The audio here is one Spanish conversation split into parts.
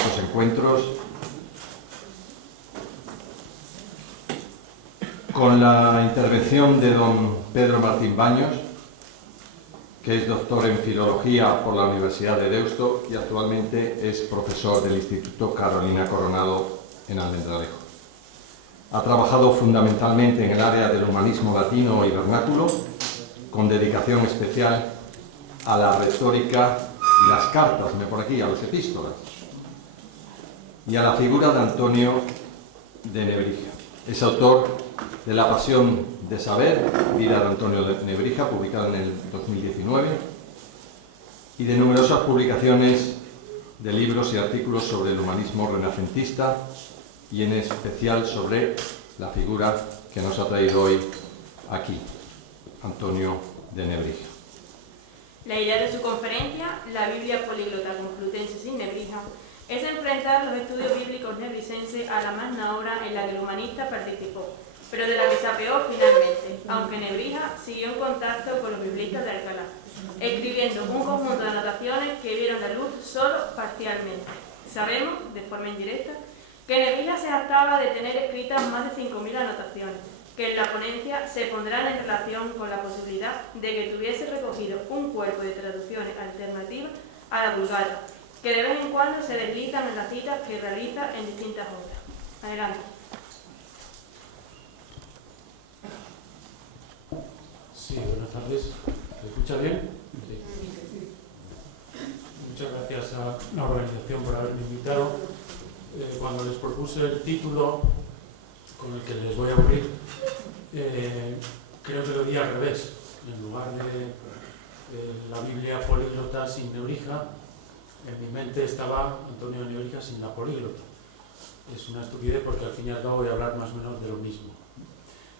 cuartos encuentros, con la intervención de don Pedro Martín Baños, que es doctor en Filología por la Universidad de Deusto y actualmente es profesor del Instituto Carolina Coronado en Almendralejo. Ha trabajado fundamentalmente en el área del humanismo latino y vernáculo, con dedicación especial a la retórica y las cartas, me por aquí, a los epístolas, y a la figura de Antonio de Nebrija. Es autor de La Pasión de Saber, vida de Antonio de Nebrija, publicada en el 2019, y de numerosas publicaciones de libros y artículos sobre el humanismo renacentista y en especial sobre la figura que nos ha traído hoy aquí, Antonio de Nebrija. La idea de su conferencia, La Biblia Políglota Complutense sin Nebrija, es enfrentar los estudios bíblicos nebricenses a la magna obra en la que el humanista participó, pero de la que se apeó finalmente, aunque Nebrija siguió en contacto con los biblistas de Alcalá, escribiendo un conjunto de anotaciones que vieron la luz solo parcialmente. Sabemos, de forma indirecta, que Nebrija se jactaba de tener escritas más de 5.000 anotaciones, que en la ponencia se pondrán en relación con la posibilidad de que tuviese recogido un cuerpo de traducciones alternativas a la Vulgata, que de vez en cuando se deslizan en las citas que realiza en distintas obras. Adelante. Sí, buenas tardes. ¿Se escucha bien? Sí. Muchas gracias a la organización por haberme invitado. Cuando les propuse el título con el que les voy a abrir, creo que lo di al revés. En lugar de la Biblia políglota sin Nebrija, en mi mente estaba Antonio de Nebrija sin la políglota. Es una estupidez porque al fin y al cabo voy a hablar más o menos de lo mismo.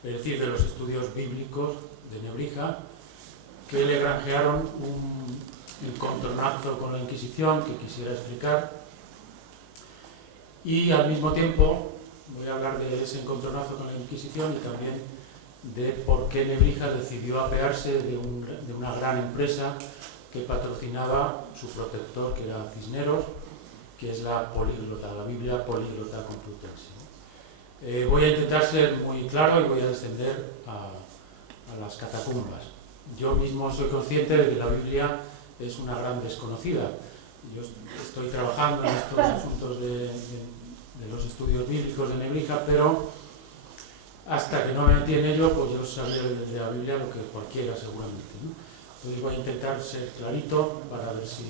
Es decir, de los estudios bíblicos de Nebrija, que le granjearon un encontronazo con la Inquisición que quisiera explicar, y al mismo tiempo voy a hablar de ese encontronazo con la Inquisición y también de por qué Nebrija decidió apearse de una gran empresa que patrocinaba su protector, que era Cisneros, que es la políglota, la Biblia Políglota Complutense. Voy a intentar ser muy claro y voy a descender a las catacumbas. Yo mismo soy consciente de que la Biblia es una gran desconocida. Yo estoy trabajando en estos asuntos de los estudios bíblicos de Nebrija, pero hasta que no me metí en ello, pues yo sabía de la Biblia lo que cualquiera seguramente, ¿no? Entonces voy a intentar ser clarito para ver si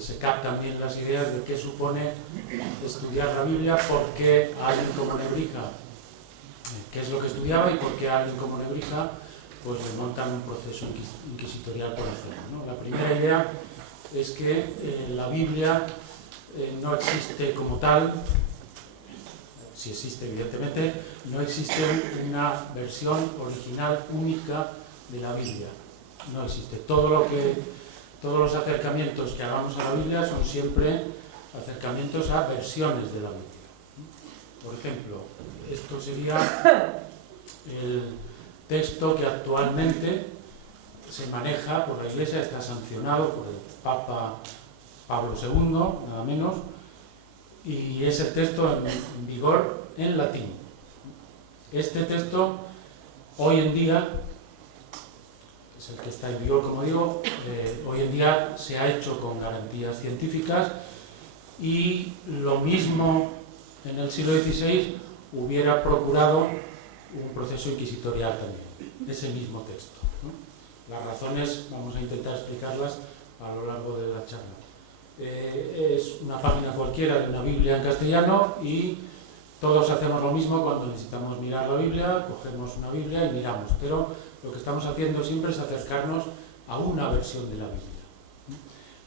se captan bien las ideas de qué supone estudiar la Biblia, por qué alguien como Nebrija, qué es lo que estudiaba y por qué alguien como Nebrija pues remontan un proceso inquisitorial por hacerlo, ¿no? La primera idea es que la Biblia no existe como tal, si existe evidentemente, no existe una versión original única de la Biblia. No existe. Todos los acercamientos que hagamos a la Biblia son siempre acercamientos a versiones de la Biblia. Por ejemplo, esto sería el texto que actualmente se maneja por la Iglesia, está sancionado por el Papa Pablo II, nada menos, y es el texto en vigor en latín. Este texto, hoy en día, es el que está en vigor, como digo, hoy en día se ha hecho con garantías científicas, y lo mismo en el siglo XVI hubiera procurado un proceso inquisitorial también, ese mismo texto, ¿no? Las razones vamos a intentar explicarlas a lo largo de la charla. Es una página cualquiera de una Biblia en castellano y todos hacemos lo mismo cuando necesitamos mirar la Biblia, cogemos una Biblia y miramos, pero lo que estamos haciendo siempre es acercarnos a una versión de la Biblia.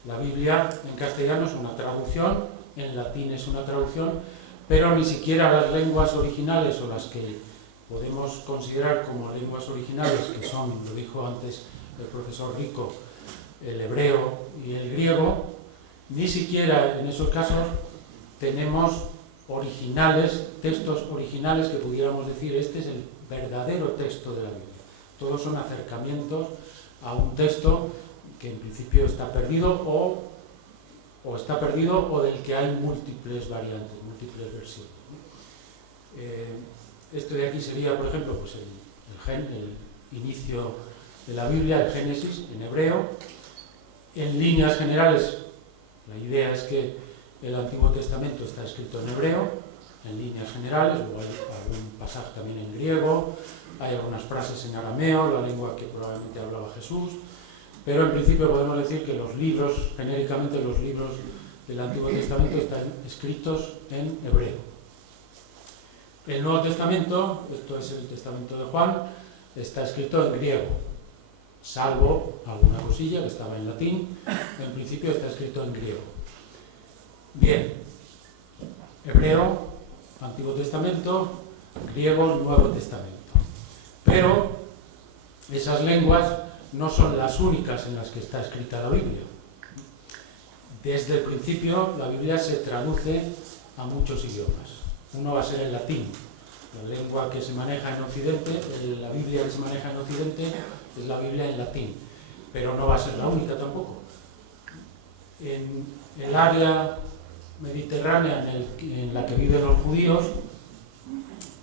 La Biblia en castellano es una traducción, en latín es una traducción, pero ni siquiera las lenguas originales o las que podemos considerar como lenguas originales, que son, lo dijo antes el profesor Rico, el hebreo y el griego, ni siquiera en esos casos tenemos originales, textos originales que pudiéramos decir este es el verdadero texto de la Biblia. Todos son acercamientos a un texto que en principio está perdido o o está perdido o del que hay múltiples variantes, múltiples versiones. Esto de aquí sería, por ejemplo, pues el inicio de la Biblia, el Génesis, en hebreo. En líneas generales, la idea es que el Antiguo Testamento está escrito en hebreo, en líneas generales, luego hay algún pasaje también en griego, hay algunas frases en arameo, la lengua que probablemente hablaba Jesús, pero en principio podemos decir que los libros, genéricamente los libros del Antiguo Testamento están escritos en hebreo. El Nuevo Testamento, esto es el Testamento de Juan, está escrito en griego, salvo alguna cosilla que estaba en latín, en principio está escrito en griego. Bien, hebreo, Antiguo Testamento, griego, Nuevo Testamento. Pero esas lenguas no son las únicas en las que está escrita la Biblia. Desde el principio la Biblia se traduce a muchos idiomas. Uno va a ser el latín, la lengua que se maneja en Occidente, la Biblia que se maneja en Occidente es la Biblia en latín, pero no va a ser la única tampoco. En el área mediterránea en la que viven los judíos,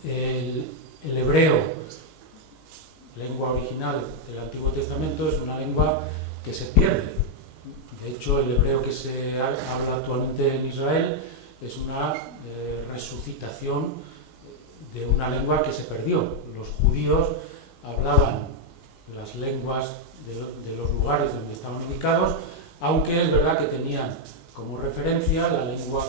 el hebreo, lengua original del Antiguo Testamento, es una lengua que se pierde. De hecho, el hebreo que se habla actualmente en Israel es una resucitación de una lengua que se perdió. Los judíos hablaban las lenguas de los lugares donde estaban ubicados, aunque es verdad que tenían como referencia la lengua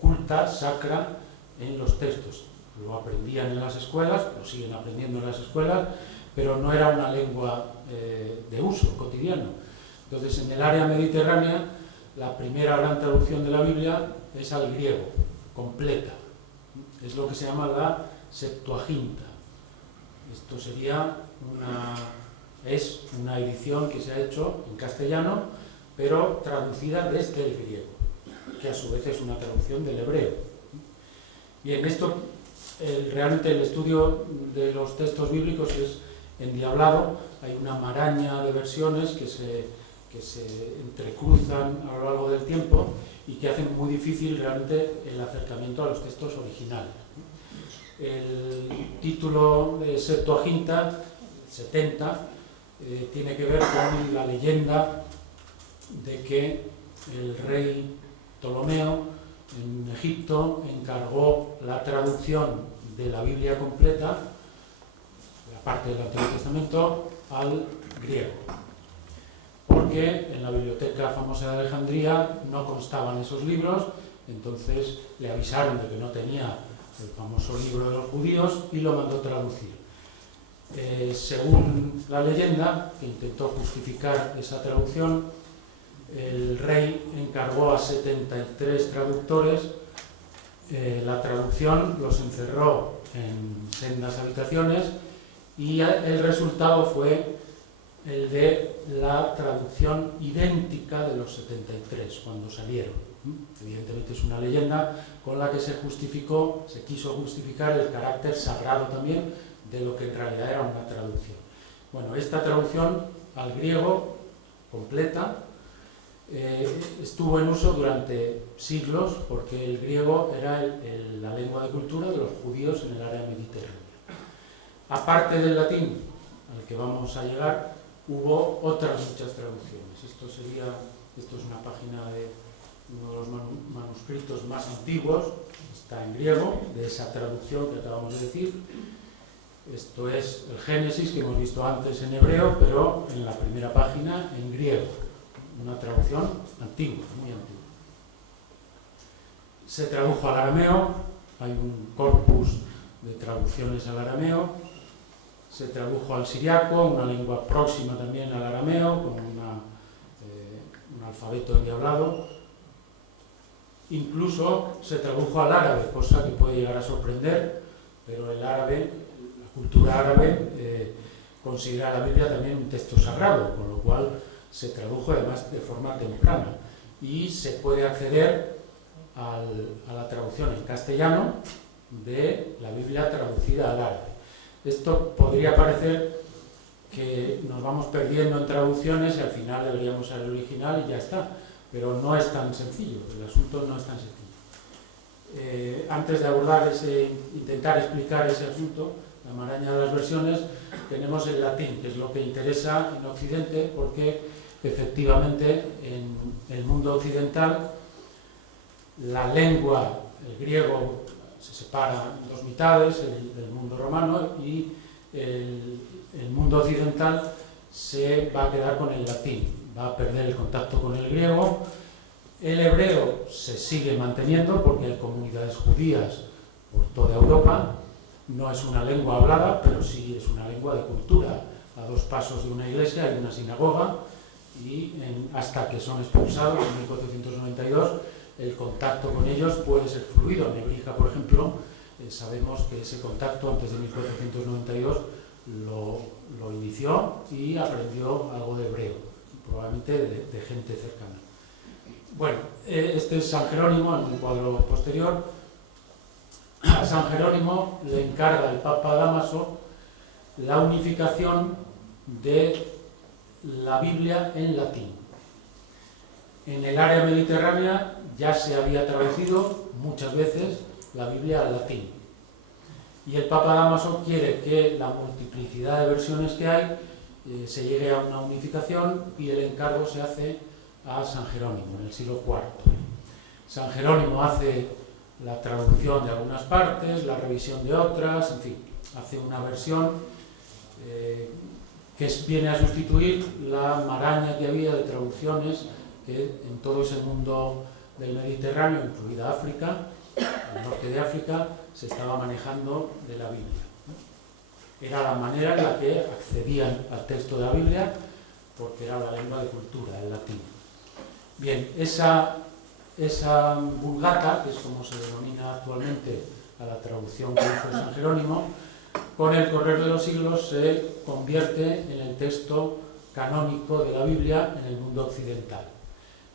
culta, sacra, en los textos. Lo aprendían en las escuelas, lo siguen aprendiendo en las escuelas, pero no era una lengua de uso cotidiano. Entonces, en el área mediterránea, la primera gran traducción de la Biblia es al griego, completa. Es lo que se llama la Septuaginta. Esto sería es una edición que se ha hecho en castellano, pero traducida desde el griego, que a su vez es una traducción del hebreo. Bien, esto, realmente el estudio de los textos bíblicos es endiablado, hay una maraña de versiones que se entrecruzan a lo largo del tiempo y que hacen muy difícil realmente el acercamiento a los textos originales. El título de Septuaginta, 70, tiene que ver con la leyenda de que el rey Ptolomeo en Egipto encargó la traducción de la Biblia completa, la parte del Antiguo Testamento, al griego. Porque en la biblioteca famosa de Alejandría no constaban esos libros, entonces le avisaron de que no tenía el famoso libro de los judíos y lo mandó traducir. Según la leyenda, que intentó justificar esa traducción, el rey encargó a 73 traductores la traducción, los encerró en sendas habitaciones y el resultado fue el de la traducción idéntica de los 73 cuando salieron. Evidentemente es una leyenda con la que se quiso justificar el carácter sagrado también de lo que en realidad era una traducción. Bueno, esta traducción al griego completa estuvo en uso durante siglos porque el griego era la lengua de cultura de los judíos en el área mediterránea. Aparte del latín, al que vamos a llegar, hubo otras muchas traducciones. Esto es una página de uno de los manuscritos más antiguos, está en griego, de esa traducción que acabamos de decir. Esto es el Génesis que hemos visto antes en hebreo, pero en la primera página en griego. Una traducción antigua, muy antigua. Se tradujo al arameo, hay un corpus de traducciones al arameo. Se tradujo al siriaco, una lengua próxima también al arameo, con un alfabeto endiablado. Incluso se tradujo al árabe, cosa que puede llegar a sorprender, pero el árabe, la cultura árabe, considera la Biblia también un texto sagrado, con lo cual se tradujo además de forma temprana. Y se puede acceder a la traducción en castellano de la Biblia traducida al árabe. Esto podría parecer que nos vamos perdiendo en traducciones y al final deberíamos ser el original y ya está. pero no es tan sencillo, el asunto no es tan sencillo. Antes de abordar intentar explicar ese asunto, la maraña de las versiones, tenemos el latín, que es lo que interesa en Occidente, porque efectivamente en el mundo occidental la lengua, el griego, se separa en dos mitades, el mundo romano, y el mundo occidental se va a quedar con el latín, va a perder el contacto con el griego. El hebreo se sigue manteniendo porque hay comunidades judías por toda Europa. No es una lengua hablada, pero sí es una lengua de cultura. A 2 pasos de una iglesia hay una sinagoga y hasta que son expulsados en 1492 el contacto con ellos puede ser fluido. Nebrija, por ejemplo, sabemos que ese contacto antes de 1492 lo inició y aprendió algo de hebreo, probablemente de gente cercana. Bueno, este es San Jerónimo en un cuadro posterior. A San Jerónimo le encarga el Papa Dámaso la unificación de la Biblia en latín. En el área mediterránea ya se había traducido muchas veces la Biblia al latín. Y el Papa Dámaso quiere que la multiplicidad de versiones que hay se llegue a una unificación, y el encargo se hace a San Jerónimo en el siglo IV. San Jerónimo hace la traducción de algunas partes, la revisión de otras, en fin, hace una versión que viene a sustituir la maraña que había de traducciones que en todo ese mundo del Mediterráneo, incluida África, el norte de África, se estaba manejando de la Biblia. Era la manera en la que accedían al texto de la Biblia, porque era la lengua de cultura, el latín. Bien, esa Vulgata, que es como se denomina actualmente a la traducción que hizo San Jerónimo, con el correr de los siglos se convierte en el texto canónico de la Biblia en el mundo occidental.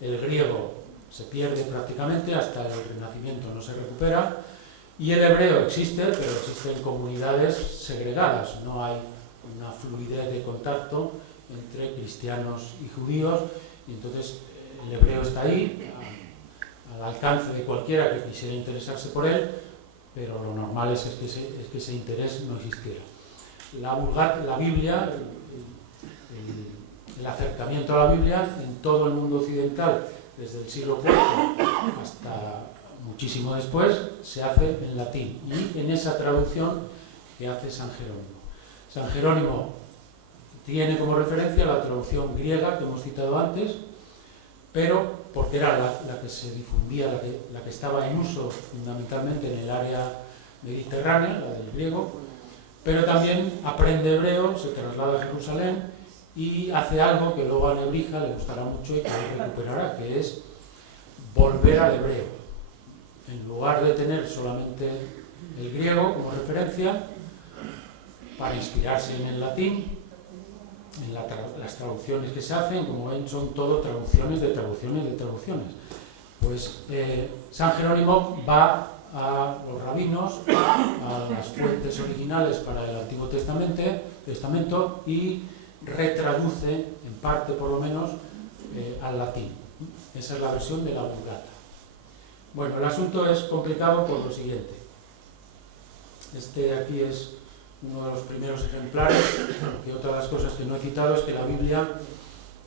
El griego se pierde prácticamente, hasta el Renacimiento no se recupera, y el hebreo existe, pero existe en comunidades segregadas, no hay una fluidez de contacto entre cristianos y judíos, y entonces el hebreo está ahí, al alcance de cualquiera que quisiera interesarse por él, pero lo normal es que ese interés no existiera. La Biblia, el acercamiento a la Biblia en todo el mundo occidental, desde el siglo IV hasta muchísimo después, se hace en latín, y en esa traducción que hace San Jerónimo. San Jerónimo tiene como referencia la traducción griega que hemos citado antes, pero porque era la que se difundía, la que estaba en uso fundamentalmente en el área mediterránea, la del griego, pero también aprende hebreo, se traslada a Jerusalén y hace algo que luego a Nebrija le gustará mucho y que él recuperará, que es volver al hebreo. En lugar de tener solamente el griego como referencia, para inspirarse en el latín, en las traducciones que se hacen, como ven, son todo traducciones de traducciones de traducciones. Pues San Jerónimo va a los rabinos, a las fuentes originales para el Antiguo Testamento y retraduce, en parte por lo menos, al latín. Esa es la versión de la Vulgata. Bueno, el asunto es complicado por lo siguiente. Este de aquí es uno de los primeros ejemplares, que otra de las cosas que no he citado es que la Biblia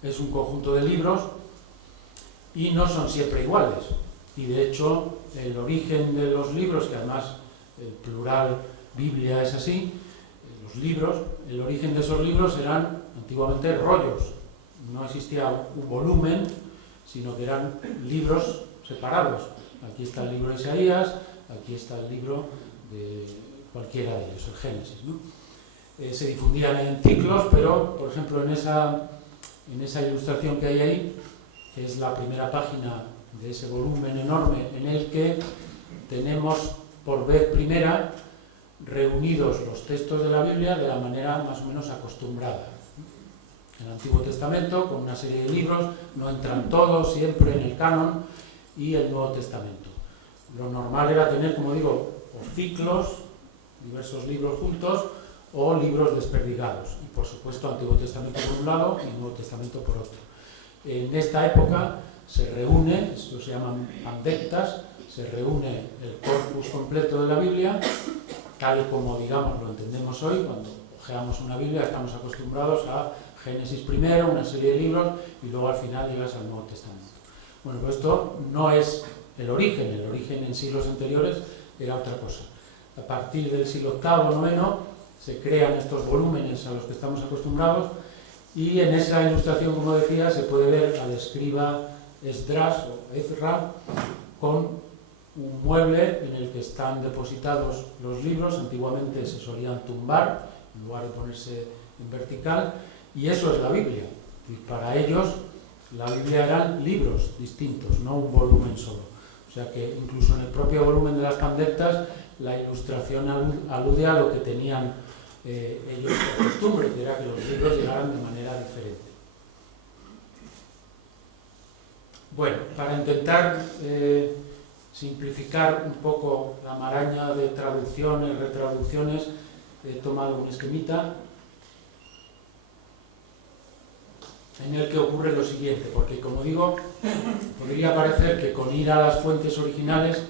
es un conjunto de libros y no son siempre iguales. Y de hecho, el origen de los libros, que además el plural Biblia es así, los libros, el origen de esos libros eran antiguamente rollos. No existía un volumen, sino que eran libros separados. Aquí está el libro de Isaías, aquí está el libro de cualquiera de ellos, el Génesis, ¿no? Se difundían en ciclos, pero, por ejemplo, en esa ilustración que hay ahí, que es la primera página de ese volumen enorme, en el que tenemos por vez primera reunidos los textos de la Biblia de la manera más o menos acostumbrada. El Antiguo Testamento, con una serie de libros, no entran todos siempre en el canon, y el Nuevo Testamento. Lo normal era tener, como digo, o ciclos, diversos libros juntos, o libros desperdigados. Y por supuesto, Antiguo Testamento por un lado y Nuevo Testamento por otro. En esta época se reúne, esto se llaman pandectas, se reúne el corpus completo de la Biblia, tal como, digamos, lo entendemos hoy. Cuando hojeamos una Biblia estamos acostumbrados a Génesis primero, una serie de libros, y luego al final llegas al Nuevo Testamento. Bueno, pues esto no es el origen en siglos anteriores era otra cosa. A partir del siglo VIII, IX, se crean estos volúmenes a los que estamos acostumbrados, y en esa ilustración, como decía, se puede ver al escriba Esdras o Ezra con un mueble en el que están depositados los libros. Antiguamente se solían tumbar en lugar de ponerse en vertical, y eso es la Biblia. Y para ellos la Biblia eran libros distintos, no un volumen solo. O sea que incluso en el propio volumen de las pandectas la ilustración alude a lo que tenían ellos por costumbre, que era que los libros llegaran de manera diferente. Bueno, para intentar simplificar un poco la maraña de traducciones, retraducciones, he tomado un esquemita en el que ocurre lo siguiente, porque, como digo, podría parecer que con ir a las fuentes originales,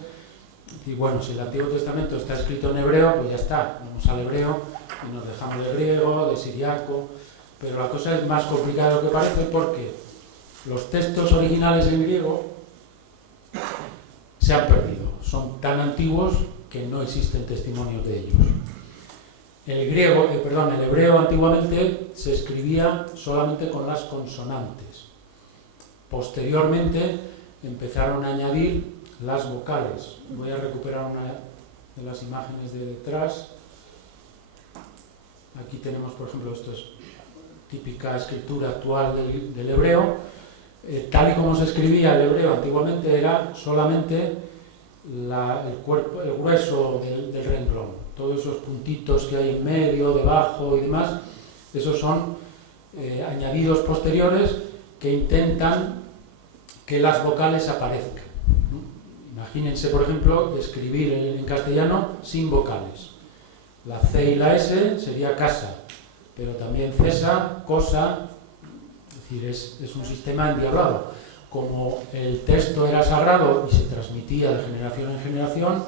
y bueno, si el Antiguo Testamento está escrito en hebreo, pues ya está, vamos al hebreo y nos dejamos de griego, de siriaco, pero la cosa es más complicada de lo que parece, porque los textos originales en griego se han perdido, son tan antiguos que no existen testimonios de ellos. El hebreo antiguamente se escribía solamente con las consonantes. Posteriormente empezaron a añadir las vocales. Voy a recuperar una de las imágenes de detrás. Aquí tenemos, por ejemplo, esto es típica escritura actual del hebreo. Tal y como se escribía el hebreo antiguamente, era solamente el grueso del renglón. Todos esos puntitos que hay en medio, debajo y demás, esos son añadidos posteriores que intentan que las vocales aparezcan. Imagínense, por ejemplo, escribir en castellano sin vocales. La C y la S sería casa, pero también cesa, cosa, es decir, es un sistema endiablado. Como el texto era sagrado y se transmitía de generación en generación,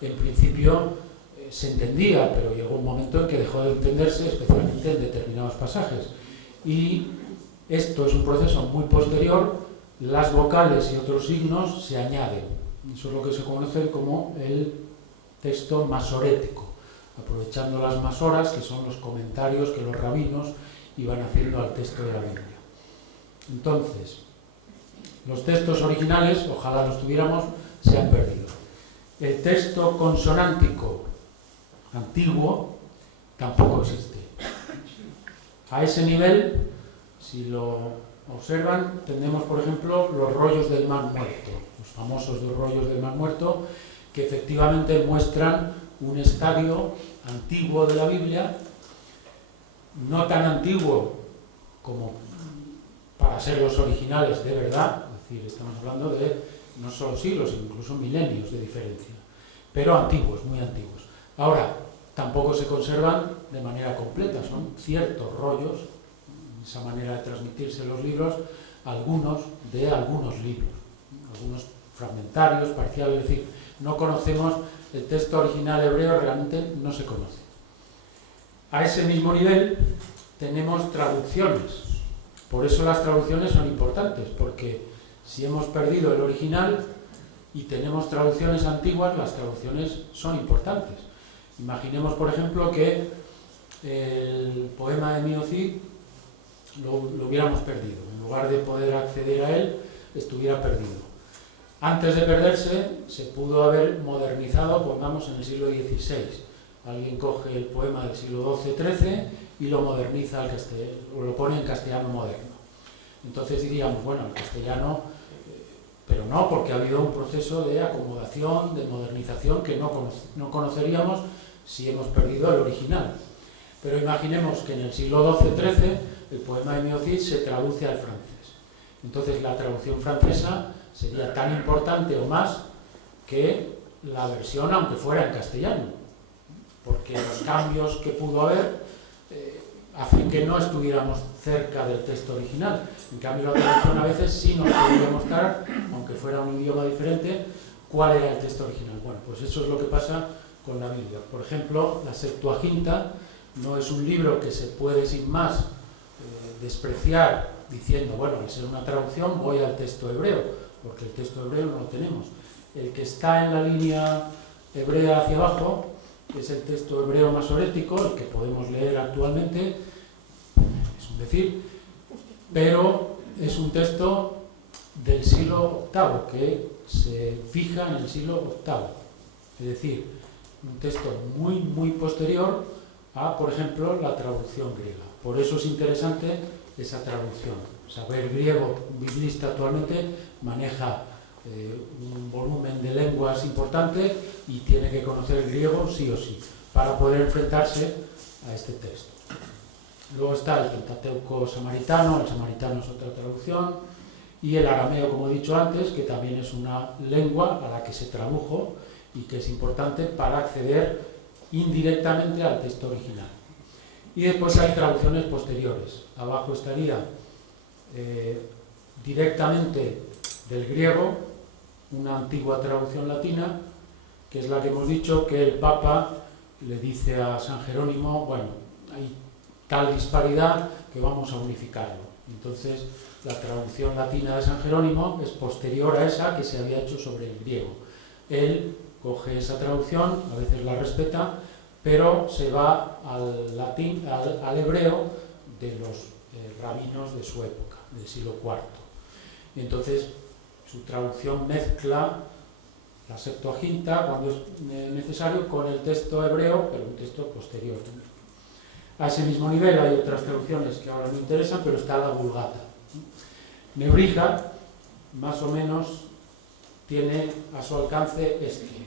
en principio se entendía, pero llegó un momento en que dejó de entenderse, especialmente en determinados pasajes. Y esto es un proceso muy posterior, las vocales y otros signos se añaden. Eso es lo que se conoce como el texto masorético, aprovechando las masoras, que son los comentarios que los rabinos iban haciendo al texto de la Biblia. Entonces, los textos originales, ojalá los tuviéramos, se han perdido. El texto consonántico antiguo tampoco existe. A ese nivel, si lo observan, tenemos, por ejemplo, los rollos del Mar Muerto, los famosos dos rollos del Mar Muerto, que efectivamente muestran un estadio antiguo de la Biblia, no tan antiguo como para ser los originales de verdad, es decir, estamos hablando de no solo siglos, sino incluso milenios de diferencia, pero antiguos, muy antiguos. Ahora, tampoco se conservan de manera completa, son ciertos rollos, esa manera de transmitirse los libros, algunos de algunos libros, algunos fragmentarios, parciales, es decir, no conocemos el texto original hebreo, realmente no se conoce. A ese mismo nivel tenemos traducciones, por eso las traducciones son importantes, porque si hemos perdido el original y tenemos traducciones antiguas, las traducciones son importantes. Imaginemos, por ejemplo, que el poema de Mio Cid lo hubiéramos perdido. En lugar de poder acceder a él, estuviera perdido. Antes de perderse, se pudo haber modernizado, pongamos, en el siglo XVI. Alguien coge el poema del siglo XII-XIII y lo moderniza al castellano, o lo pone en castellano moderno. Entonces diríamos, bueno, el castellano, pero no, porque ha habido un proceso de acomodación, de modernización que no conoceríamos si hemos perdido el original. Pero imaginemos que en el siglo XII-XIII el poema de Mio Cid se traduce al francés. Entonces la traducción francesa sería tan importante o más que la versión, aunque fuera en castellano, porque los cambios que pudo haber hace que no estuviéramos cerca del texto original. En cambio, la traducción a veces sí nos podría mostrar, aunque fuera un idioma diferente, cuál era el texto original. Bueno, pues eso es lo que pasa con la Biblia. Por ejemplo, la Septuaginta no es un libro que se puede sin más despreciar diciendo, bueno, al ser una traducción voy al texto hebreo, porque el texto hebreo no lo tenemos. El que está en la línea hebrea hacia abajo es el texto hebreo masorético, el que podemos leer actualmente, es un decir, pero es un texto del siglo VIII, que se fija en el siglo VIII, es decir, un texto muy, muy posterior a, por ejemplo, la traducción griega. Por eso es interesante esa traducción. Saber griego, un biblista actualmente maneja un volumen de lenguas importante y tiene que conocer el griego sí o sí, para poder enfrentarse a este texto. Luego está el Pentateuco samaritano, el samaritano es otra traducción, y el arameo, como he dicho antes, que también es una lengua a la que se tradujo y que es importante para acceder indirectamente al texto original. Y después hay traducciones posteriores. Abajo estaría directamente del griego, una antigua traducción latina, que es la que hemos dicho que el Papa le dice a San Jerónimo, bueno, hay tal disparidad que vamos a unificarlo. Entonces, la traducción latina de San Jerónimo es posterior a esa que se había hecho sobre el griego. Él coge esa traducción, a veces la respeta, pero se va al latín, al hebreo de los rabinos de su época, del siglo IV. Y entonces su traducción mezcla la Septuaginta, cuando es necesario, con el texto hebreo, pero un texto posterior. A ese mismo nivel hay otras traducciones que ahora me interesan, pero está la Vulgata. Nebrija, más o menos, tiene a su alcance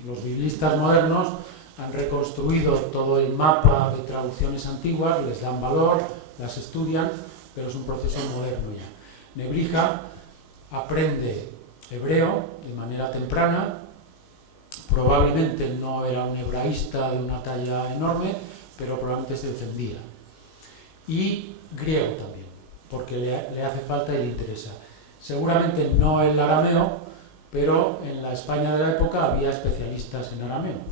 los biblistas modernos han reconstruido todo el mapa de traducciones antiguas, les dan valor, las estudian, pero es un proceso moderno ya. Nebrija aprende hebreo de manera temprana, probablemente no era un hebraísta de una talla enorme, pero probablemente se defendía. Y griego también, porque le hace falta y le interesa. Seguramente no el arameo, pero en la España de la época había especialistas en arameo.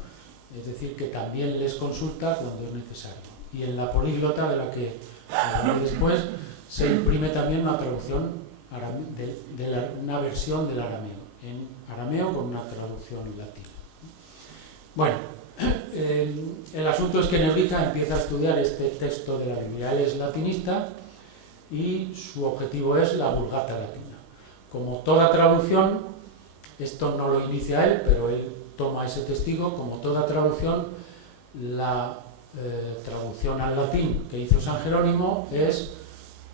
Es decir, que también les consulta cuando es necesario. Y en la políglota, de la que hablaré después, se imprime también una traducción, una versión del arameo, en arameo con una traducción latina. Bueno, el asunto es que Nebrija empieza a estudiar este texto de la Biblia. Él es latinista y su objetivo es la Vulgata latina. Como toda traducción, esto no lo inicia él, pero él toma ese testigo, como toda traducción, la traducción al latín que hizo San Jerónimo es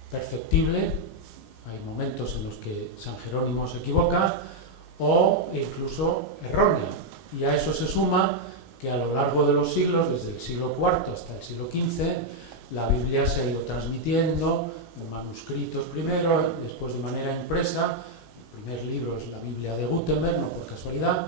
perfectible, hay momentos en los que San Jerónimo se equivoca, o incluso errónea, y a eso se suma que a lo largo de los siglos, desde el siglo IV hasta el siglo XV, la Biblia se ha ido transmitiendo, de manuscritos primero, después de manera impresa. El primer libro es la Biblia de Gutenberg, no por casualidad,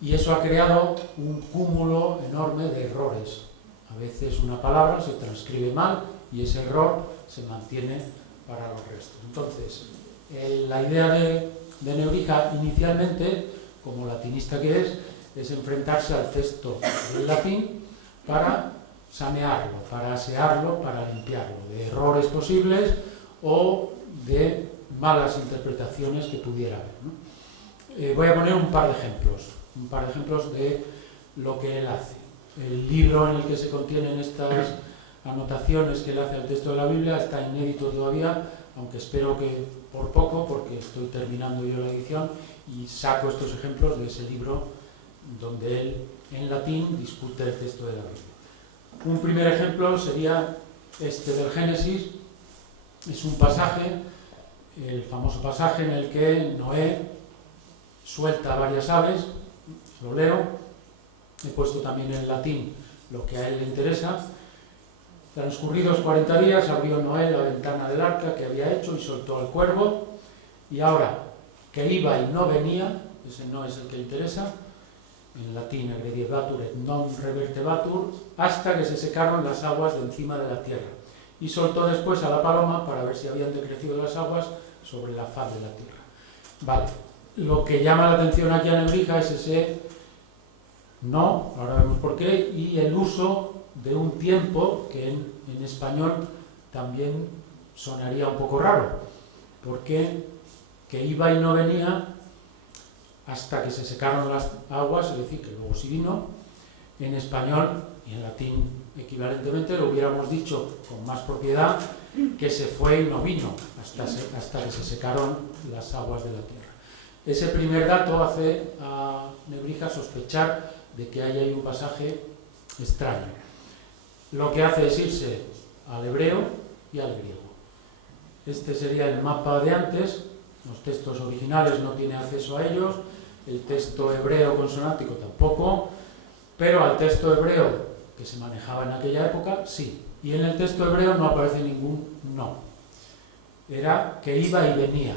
y eso ha creado un cúmulo enorme de errores. A veces una palabra se transcribe mal y ese error se mantiene para los restos. Entonces, la idea de Nebrija inicialmente, como latinista que es enfrentarse al texto del latín para sanearlo, para asearlo, para limpiarlo de errores posibles o de malas interpretaciones que pudiera haber, ¿no? Voy a poner un par de ejemplos de lo que él hace. El libro en el que se contienen estas anotaciones que él hace al texto de la Biblia está inédito todavía, aunque espero que por poco, porque estoy terminando yo la edición y saco estos ejemplos de ese libro donde él en latín discute el texto de la Biblia. Un primer ejemplo sería este del Génesis. Es un pasaje, el famoso pasaje en el que Noé suelta varias aves. Lo leo, he puesto también en latín lo que a él le interesa. Transcurridos 40 días abrió Noé la ventana del arca que había hecho y soltó al cuervo, y ahora que iba y no venía, ese no es el que le interesa, en latín agrediebatur et non revertebatur, hasta que se secaron las aguas de encima de la tierra. y soltó después a la paloma para ver si habían decrecido las aguas sobre la faz de la tierra. Vale, lo que llama la atención aquí a Nebrija es ese no, ahora vemos por qué, y el uso de un tiempo que en español también sonaría un poco raro, porque que iba y no venía hasta que se secaron las aguas, es decir, que luego sí vino. En español y en latín equivalentemente lo hubiéramos dicho con más propiedad que se fue y no vino hasta que se secaron las aguas de la tierra. Ese primer dato hace a Nebrija sospechar de que hay ahí un pasaje extraño. Lo que hace es irse al hebreo y al griego. Este sería el mapa de antes, los textos originales no tiene acceso a ellos, el texto hebreo consonántico tampoco, pero al texto hebreo que se manejaba en aquella época, sí. Y en el texto hebreo no aparece ningún no. Era que iba y venía.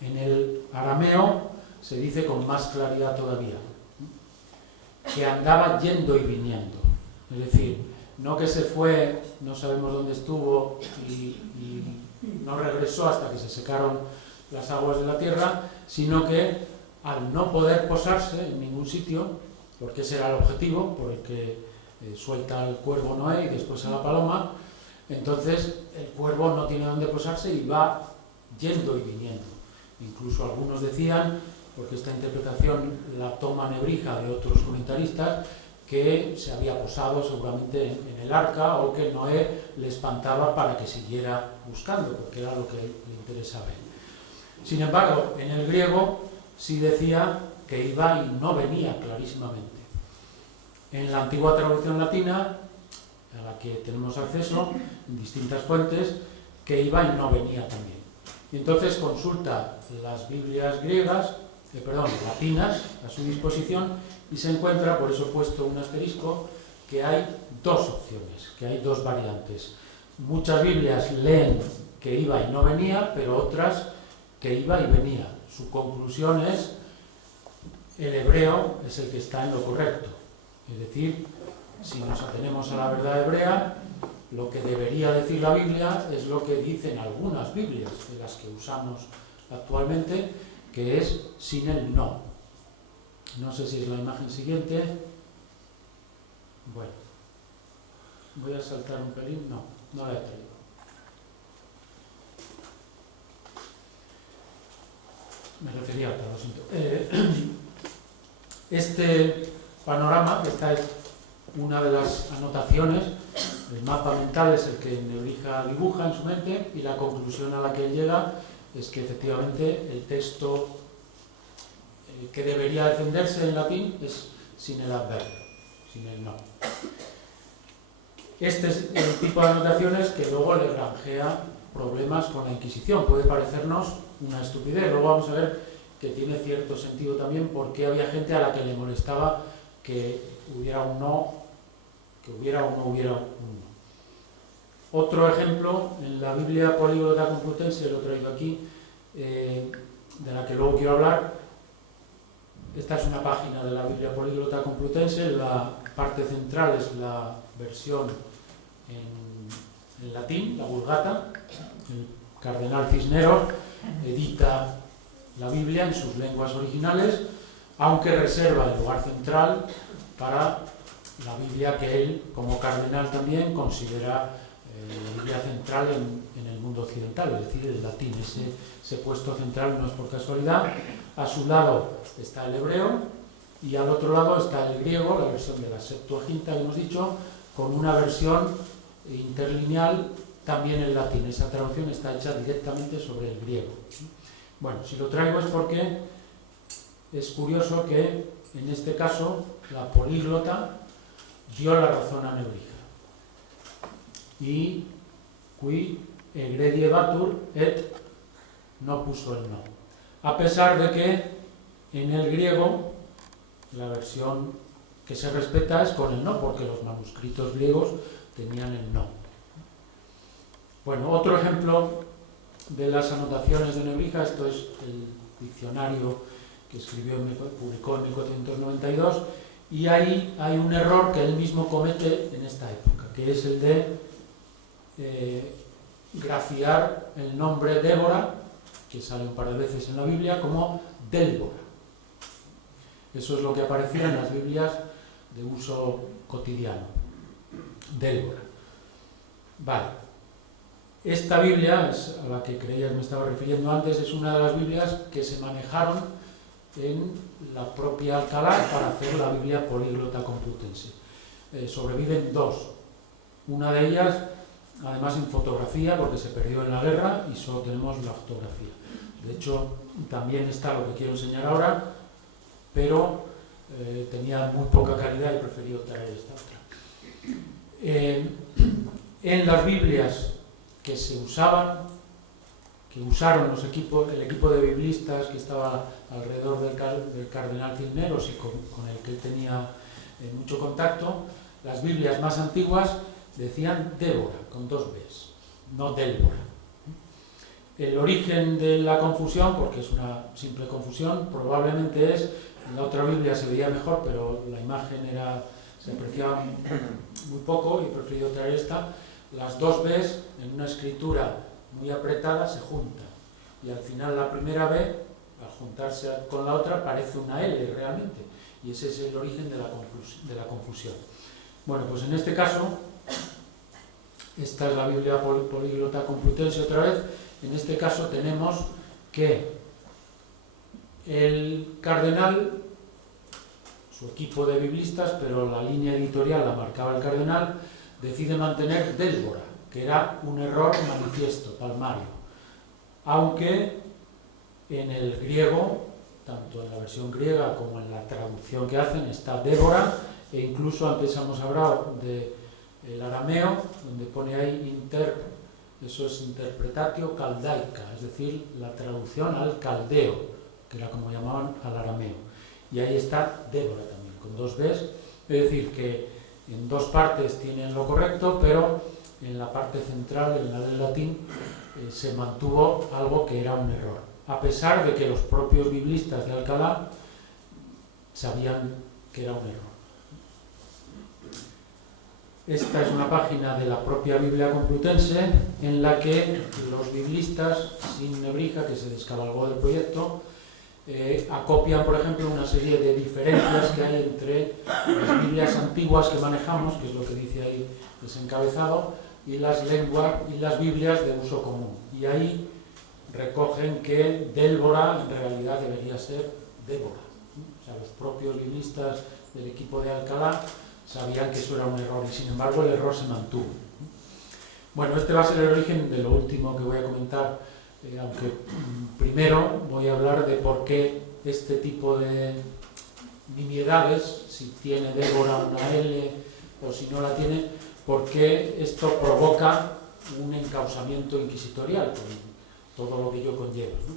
En el arameo se dice con más claridad todavía, que andaba yendo y viniendo. Es decir, no que se fue, no sabemos dónde estuvo y no regresó hasta que se secaron las aguas de la tierra, sino que al no poder posarse en ningún sitio, porque ese era el objetivo por el que suelta al cuervo Noé y después a la paloma, entonces el cuervo no tiene dónde posarse y va yendo y viniendo. Incluso algunos decían, porque esta interpretación la toma Nebrija de otros comentaristas, que se había posado seguramente en el arca o que Noé le espantaba para que siguiera buscando, porque era lo que le interesaba a él. Sin embargo, en el griego sí decía que iba y no venía clarísimamente. En la antigua traducción latina, a la que tenemos acceso en distintas fuentes, que iba y no venía también. Y entonces consulta las Biblias latinas a su disposición y se encuentra, por eso he puesto un asterisco, que hay dos opciones, que hay dos variantes. Muchas Biblias leen que iba y no venía, pero otras que iba y venía. Su conclusión es: el hebreo es el que está en lo correcto. Es decir, si nos atenemos a la verdad hebrea, lo que debería decir la Biblia es lo que dicen algunas Biblias, de las que usamos actualmente, que es sin el no. No sé si es la imagen siguiente. Bueno, voy a saltar un pelín. No la he traído. Me refería a otra, lo siento. Este panorama, esta es una de las anotaciones, el mapa mental es el que Nebrija dibuja en su mente, y la conclusión a la que él llega es que efectivamente el texto que debería defenderse en latín es sin el adverbio, sin el no. Este es el tipo de anotaciones que luego le granjea problemas con la Inquisición. Puede parecernos una estupidez, luego vamos a ver que tiene cierto sentido también, porque había gente a la que le molestaba que hubiera un no, que hubiera o no hubiera un no. Otro ejemplo, en la Biblia Políglota Complutense, lo traigo aquí, de la que luego quiero hablar. Esta es una página de la Biblia Políglota Complutense, la parte central es la versión en latín, la Vulgata. El cardenal Cisneros edita la Biblia en sus lenguas originales, aunque reserva el lugar central para la Biblia que él, como cardenal también, considera la Biblia central en el mundo occidental, es decir, el latín. Ese puesto central no es por casualidad. A su lado está el hebreo y al otro lado está el griego, la versión de la Septuaginta que hemos dicho, con una versión interlineal también en latín. Esa traducción está hecha directamente sobre el griego. Bueno, si lo traigo es porque es curioso que en este caso la políglota dio la razón a Nebrija. Y qui egrediebatur et no puso el no. A pesar de que en el griego la versión que se respeta es con el no, porque los manuscritos griegos tenían el no. Bueno, otro ejemplo de las anotaciones de Nebrija, esto es el diccionario que publicó en 1492, y ahí hay un error que él mismo comete en esta época, que es el de grafiar el nombre Débora, que sale un par de veces en la Biblia, como Délbora. Eso es lo que aparecía en las Biblias de uso cotidiano. Délbora. Vale. Esta Biblia, a la que creías me estaba refiriendo antes, es una de las Biblias que se manejaron en la propia Alcalá para hacer la Biblia políglota complutense. Sobreviven dos. Una de ellas, además en fotografía, porque se perdió en la guerra y solo tenemos la fotografía. De hecho, también está lo que quiero enseñar ahora, pero tenía muy poca calidad y preferí traer esta otra. En las Biblias que se usaban, que usaron el equipo de biblistas que estaba alrededor del cardenal Cisneros y con el que él tenía mucho contacto, las Biblias más antiguas decían Débora, con dos Bs, no Délbora. El origen de la confusión, porque es una simple confusión, probablemente es, en la otra Biblia se veía mejor, pero la imagen se apreciaba muy poco y he preferido traer esta. Las dos Bs en una escritura muy apretada se juntan y al final la primera B, al juntarse con la otra, parece una L realmente, y ese es el origen de la confusión. Bueno, pues en este caso, esta es la Biblia políglota complutense otra vez. En este caso tenemos que el cardenal, su equipo de biblistas, pero la línea editorial la marcaba el cardenal, decide mantener Délbora, que era un error manifiesto, palmario. Aunque en el griego, tanto en la versión griega como en la traducción que hacen, está Débora, e incluso antes hemos hablado del arameo, donde pone ahí eso es interpretatio caldaica, es decir, la traducción al caldeo, que era como llamaban al arameo. Y ahí está Débora también, con dos Bs, es decir, que en dos partes tienen lo correcto, pero en la parte central, en la del latín, se mantuvo algo que era un error, a pesar de que los propios biblistas de Alcalá sabían que era un error. Esta es una página de la propia Biblia complutense en la que los biblistas, sin Nebrija, que se descabalgó del proyecto, acopian, por ejemplo, una serie de diferencias que hay entre las Biblias antiguas que manejamos, que es lo que dice ahí desencabezado, y las Biblias de uso común. Y ahí recogen que Délbora en realidad debería ser Débora. O sea, los propios biblistas del equipo de Alcalá sabían que eso era un error y sin embargo el error se mantuvo. Bueno, este va a ser el origen de lo último que voy a comentar, aunque primero voy a hablar de por qué este tipo de nimiedades, si tiene Débora una L o si no la tiene, por qué esto provoca un encausamiento inquisitorial, con todo lo que ello conlleva, ¿no?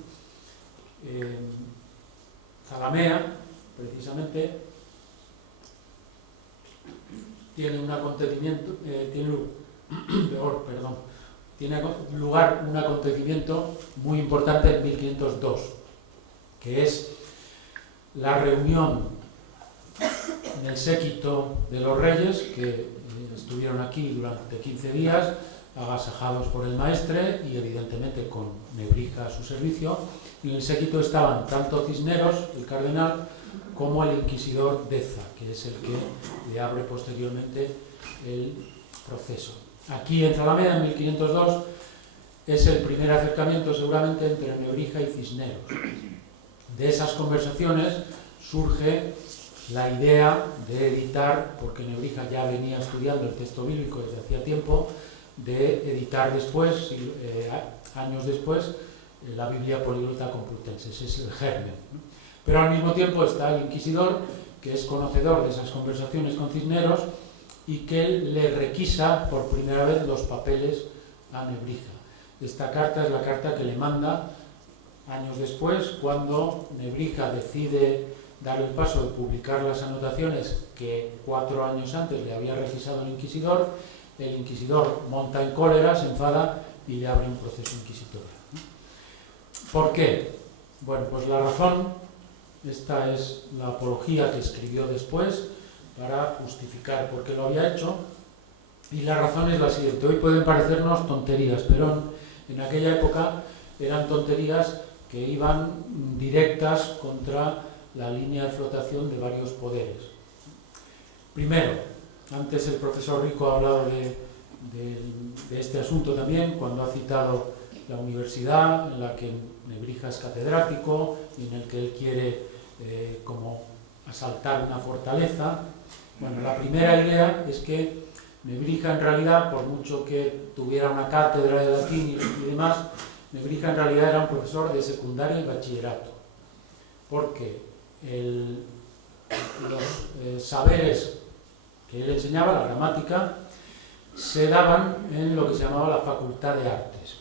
Zalamea, precisamente, tiene lugar un acontecimiento muy importante en 1502, que es la reunión en el séquito de los reyes, que estuvieron aquí durante 15 días, agasajados por el maestre y evidentemente con Nebrija a su servicio. En el séquito estaban tanto Cisneros, el cardenal, como el inquisidor Deza, que es el que le abre posteriormente el proceso. Aquí en Zalamea, en 1502, es el primer acercamiento seguramente entre Nebrija y Cisneros. De esas conversaciones surge la idea de editar, porque Nebrija ya venía estudiando el texto bíblico desde hacía tiempo, de editar después, años después, la Biblia políglota complutense. Ese es el germen, ¿no? Pero al mismo tiempo está el inquisidor, que es conocedor de esas conversaciones con Cisneros y que le requisa por primera vez los papeles a Nebrija. Esta carta es la carta que le manda años después, cuando Nebrija decide dar el paso de publicar las anotaciones que 4 años antes le había requisado el inquisidor monta en cólera, se enfada y le abre un proceso inquisitorio. ¿Por qué? Bueno, pues la razón, esta es la apología que escribió después para justificar por qué lo había hecho. Y la razón es la siguiente. Hoy pueden parecernos tonterías, pero en aquella época eran tonterías que iban directas contra la línea de flotación de varios poderes. Primero, antes el profesor Rico ha hablado de este asunto también, cuando ha citado la universidad en la que Nebrija es catedrático y en el que él quiere como asaltar una fortaleza. Bueno, la primera idea es que Nebrija en realidad, por mucho que tuviera una cátedra de latín y demás, Nebrija en realidad era un profesor de secundaria y bachillerato, porque los saberes que él enseñaba, la gramática, se daban en lo que se llamaba la Facultad de Artes,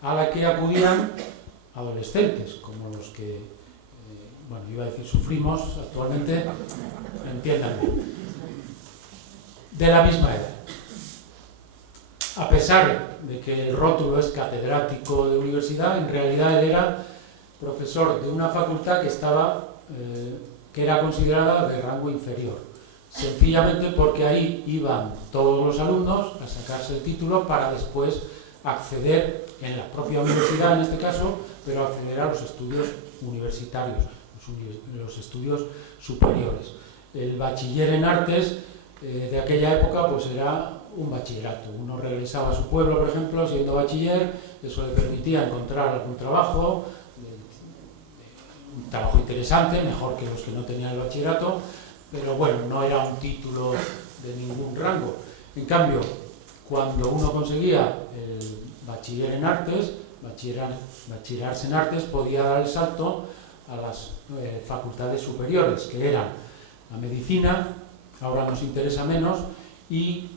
a la que acudían adolescentes, como los que, bueno, iba a decir sufrimos actualmente, entiéndanme, de la misma edad. A pesar de que el rótulo es catedrático de universidad, en realidad él era profesor de una facultad que era considerada de rango inferior, sencillamente porque ahí iban todos los alumnos a sacarse el título para después acceder, en la propia universidad en este caso, pero acceder a los estudios universitarios, los estudios superiores. El bachiller en artes de aquella época pues era un bachillerato. Uno regresaba a su pueblo, por ejemplo, siendo bachiller, eso le permitía encontrar algún trabajo, un trabajo interesante, mejor que los que no tenían el bachillerato, pero bueno, no era un título de ningún rango. En cambio, cuando uno conseguía el bachiller en artes, bachillarse en artes, podía dar el salto a las facultades superiores, que eran la medicina, ahora nos interesa menos, y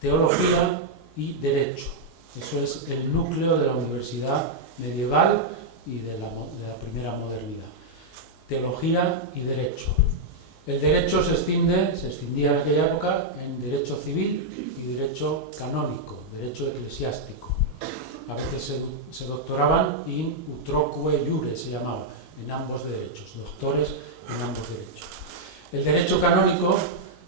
teología y derecho. Eso es el núcleo de la universidad medieval y de la primera modernidad. Teología y derecho. El derecho se extendía en aquella época en derecho civil y derecho canónico, derecho eclesiástico. A veces se doctoraban in utroque iure, se llamaba, en ambos derechos, doctores en ambos derechos. El derecho canónico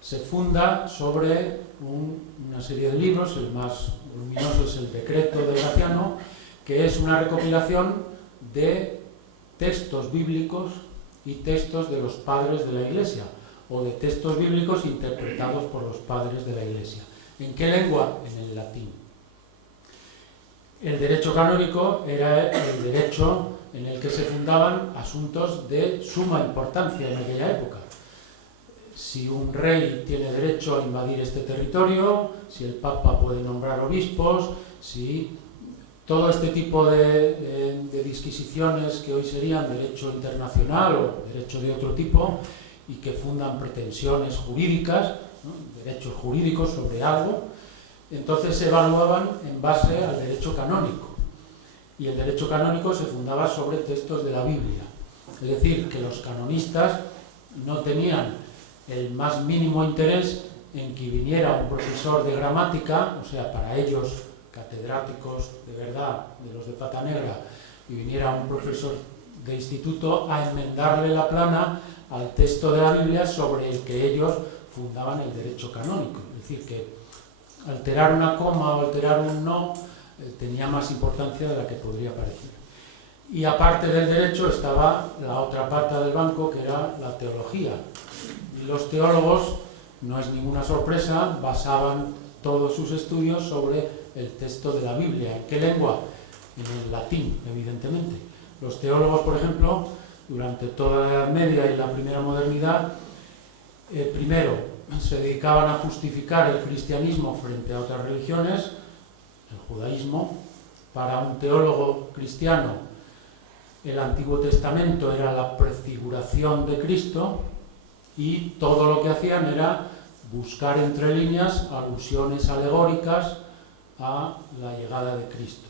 se funda sobre una serie de libros, el más luminoso es el Decreto de Graciano, que es una recopilación de textos bíblicos y textos de los padres de la Iglesia, o de textos bíblicos interpretados por los padres de la Iglesia. ¿En qué lengua? En el latín. El derecho canónico era el derecho en el que se fundaban asuntos de suma importancia en aquella época. Si un rey tiene derecho a invadir este territorio, si el Papa puede nombrar obispos, si todo este tipo de disquisiciones que hoy serían derecho internacional o derecho de otro tipo y que fundan pretensiones jurídicas, ¿no?, derechos jurídicos sobre algo, entonces se evaluaban en base al derecho canónico. Y el derecho canónico se fundaba sobre textos de la Biblia. Es decir, que los canonistas no tenían el más mínimo interés en que viniera un profesor de gramática, o sea, para ellos catedráticos de verdad, de los de pata negra, y viniera un profesor de instituto a enmendarle la plana al texto de la Biblia sobre el que ellos fundaban el derecho canónico. Es decir, que alterar una coma o alterar un no tenía más importancia de la que podría parecer. Y aparte del derecho estaba la otra pata del banco, que era la teología. Y los teólogos, no es ninguna sorpresa, basaban todos sus estudios sobre el texto de la Biblia. ¿En qué lengua? En el latín, evidentemente. Los teólogos, por ejemplo, durante toda la Edad Media y la primera modernidad, primero se dedicaban a justificar el cristianismo frente a otras religiones, el judaísmo. Para un teólogo cristiano, el Antiguo Testamento era la prefiguración de Cristo y todo lo que hacían era buscar entre líneas alusiones alegóricas a la llegada de Cristo.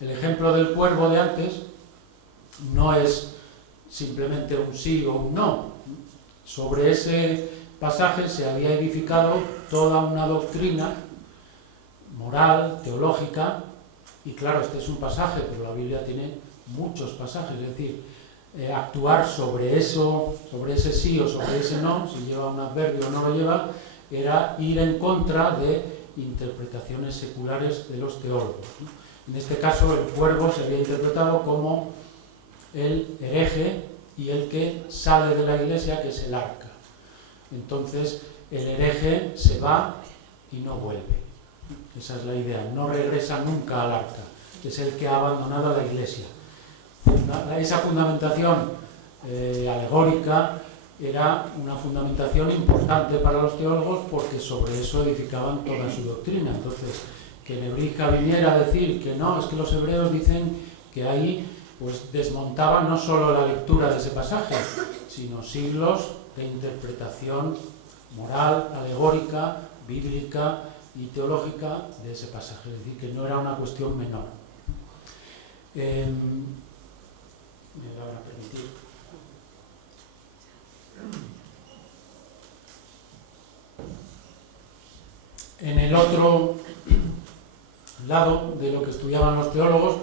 El ejemplo del cuervo de antes no es simplemente un sí o un no. Sobre ese pasaje se había edificado toda una doctrina moral, teológica, y claro, este es un pasaje, pero la Biblia tiene muchos pasajes, es decir, actuar sobre eso, sobre ese sí o sobre ese no, si lleva un adverbio o no lo lleva, era ir en contra de interpretaciones seculares de los teólogos, ¿no? En este caso, el cuervo se había interpretado como el hereje y el que sale de la iglesia, que es el arca. Entonces, el hereje se va y no vuelve. Esa es la idea, no regresa nunca al arca, es el que ha abandonado la iglesia. Esa fundamentación alegórica era una fundamentación importante para los teólogos porque sobre eso edificaban toda su doctrina. Entonces, que Nebrija viniera a decir que no, es que los hebreos dicen que ahí pues desmontaban no solo la lectura de ese pasaje, sino siglos de interpretación moral, alegórica, bíblica y teológica de ese pasaje, es decir, que no era una cuestión menor. Me van a permitir. En el otro lado de lo que estudiaban los teólogos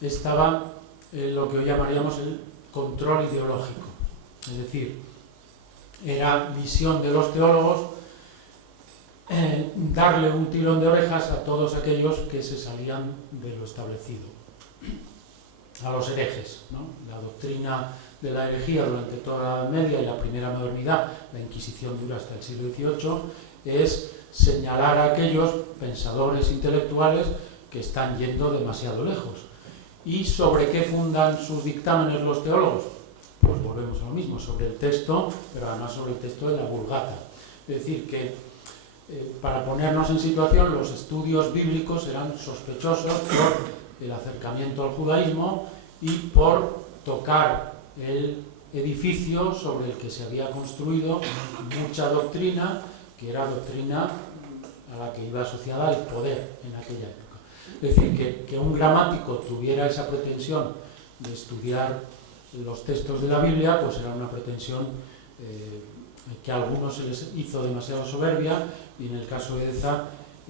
estaba lo que hoy llamaríamos el control ideológico, es decir, era visión de los teólogos darle un tirón de orejas a todos aquellos que se salían de lo establecido, a los herejes, ¿no? La doctrina de la herejía durante toda la Edad Media y la primera modernidad, la Inquisición dura hasta el siglo XVIII, es señalar a aquellos pensadores intelectuales que están yendo demasiado lejos. ¿Y sobre qué fundan sus dictámenes los teólogos? Pues volvemos a lo mismo, sobre el texto, pero además sobre el texto de la Vulgata. Es decir, que para ponernos en situación, los estudios bíblicos eran sospechosos por el acercamiento al judaísmo y por tocar el edificio sobre el que se había construido mucha doctrina, que era doctrina a la que iba asociada el poder en aquella época. Es decir, que un gramático tuviera esa pretensión de estudiar los textos de la Biblia, pues era una pretensión que a algunos se les hizo demasiado soberbia, y en el caso de Edeza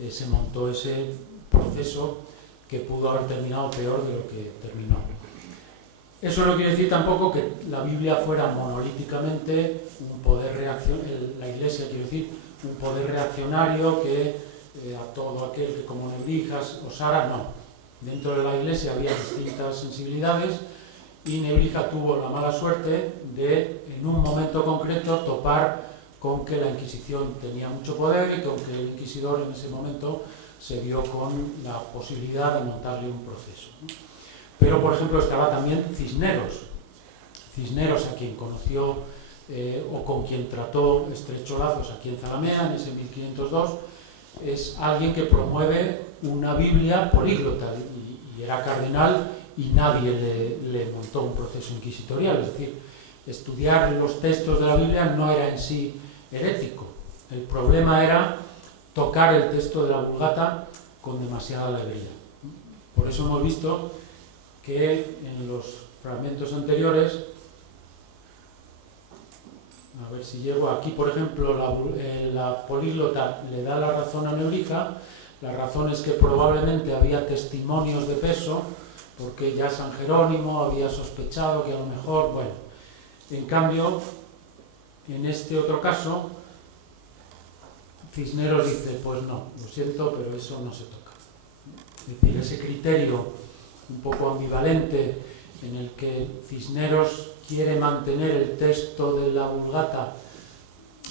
se montó ese proceso que pudo haber terminado peor de lo que terminó. Eso no quiere decir tampoco que la Biblia fuera monolíticamente un poder reaccionario, la Iglesia quiere decir un poder reaccionario que a todo aquel que como Nebrijas osara, no. Dentro de la Iglesia había distintas sensibilidades y Nebrija tuvo la mala suerte de, en un momento concreto, topar con que la Inquisición tenía mucho poder y con que el inquisidor en ese momento se vio con la posibilidad de montarle un proceso. Pero, por ejemplo, estaba también Cisneros. Cisneros, a quien conoció o con quien trató estrecho lazos aquí en Zalamea, en ese 1502, es alguien que promueve una Biblia políglota y era cardenal y nadie le montó un proceso inquisitorial. Es decir, estudiar los textos de la Biblia no era en sí herético. El problema era tocar el texto de la Vulgata con demasiada levedad. Por eso hemos visto que en los fragmentos anteriores, a ver si llego aquí, por ejemplo, la políglota le da la razón a Nebrija. La razón es que probablemente había testimonios de peso, porque ya San Jerónimo había sospechado que a lo mejor, bueno, en cambio, en este otro caso, Cisneros dice, pues no, lo siento, pero eso no se toca. Es decir, ese criterio un poco ambivalente en el que Cisneros quiere mantener el texto de la Vulgata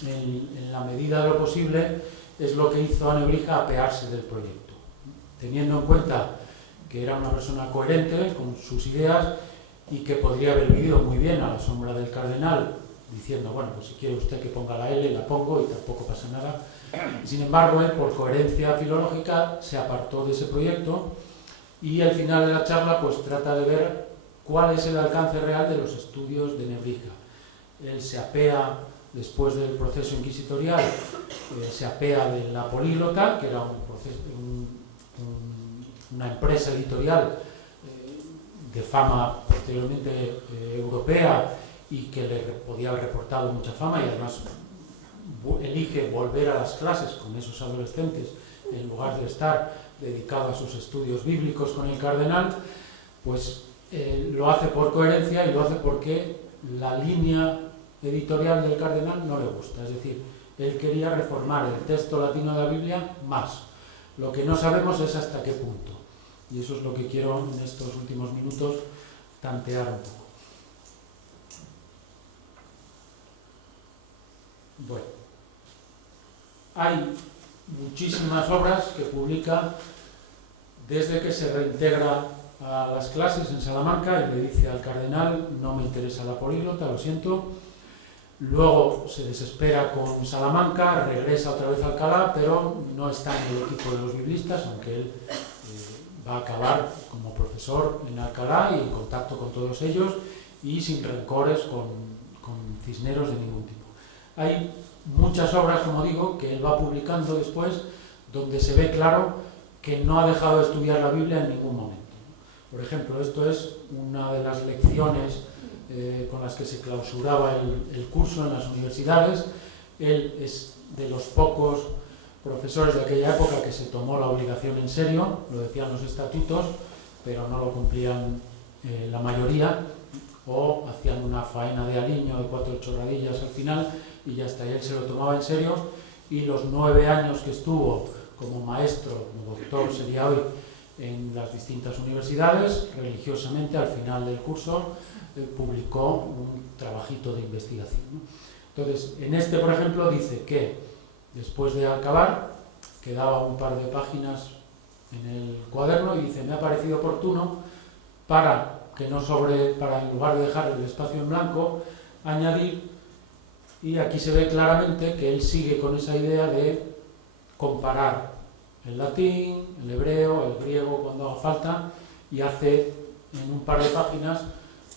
en la medida de lo posible, es lo que hizo a Nebrija apearse del proyecto, teniendo en cuenta que era una persona coherente con sus ideas y que podría haber vivido muy bien a la sombra del cardenal, diciendo, bueno, pues si quiere usted que ponga la L, la pongo y tampoco pasa nada. Sin embargo, él, por coherencia filológica, se apartó de ese proyecto y al final de la charla pues trata de ver cuál es el alcance real de los estudios de Nebrija. Él se apea, después del proceso inquisitorial, se apea de la políglota, que era una empresa editorial de fama posteriormente europea y que le podía haber reportado mucha fama, y además elige volver a las clases con esos adolescentes en lugar de estar dedicado a sus estudios bíblicos con el cardenal, pues lo hace por coherencia y lo hace porque la línea editorial del cardenal no le gusta. Es decir, él quería reformar el texto latino de la Biblia más. Lo que no sabemos es hasta qué punto. Y eso es lo que quiero en estos últimos minutos tantear un poco. Bueno, hay muchísimas obras que publica desde que se reintegra a las clases en Salamanca y le dice al cardenal: no me interesa la políglota, lo siento. Luego se desespera con Salamanca, regresa otra vez a Alcalá, pero no está en el equipo de los biblistas, aunque él va a acabar como profesor en Alcalá y en contacto con todos ellos y sin rencores con Cisneros de ningún tipo. Hay muchas obras, como digo, que él va publicando después, donde se ve claro que no ha dejado de estudiar la Biblia en ningún momento. Por ejemplo, esto es una de las lecciones con las que se clausuraba el curso en las universidades. Él es de los pocos profesores de aquella época que se tomó la obligación en serio, lo decían los estatutos, pero no lo cumplían la mayoría, o hacían una faena de aliño de 4 chorradillas al final y ya está, y él se lo tomaba en serio, y los 9 años que estuvo como maestro, como doctor sería hoy, en las distintas universidades, religiosamente al final del curso publicó un trabajito de investigación, ¿no? Entonces, en este, por ejemplo, dice que después de acabar, quedaba un par de páginas en el cuaderno y dice: me ha parecido oportuno para en lugar de dejar el espacio en blanco, añadir, y aquí se ve claramente que él sigue con esa idea de comparar el latín, el hebreo, el griego cuando haga falta, y hace en un par de páginas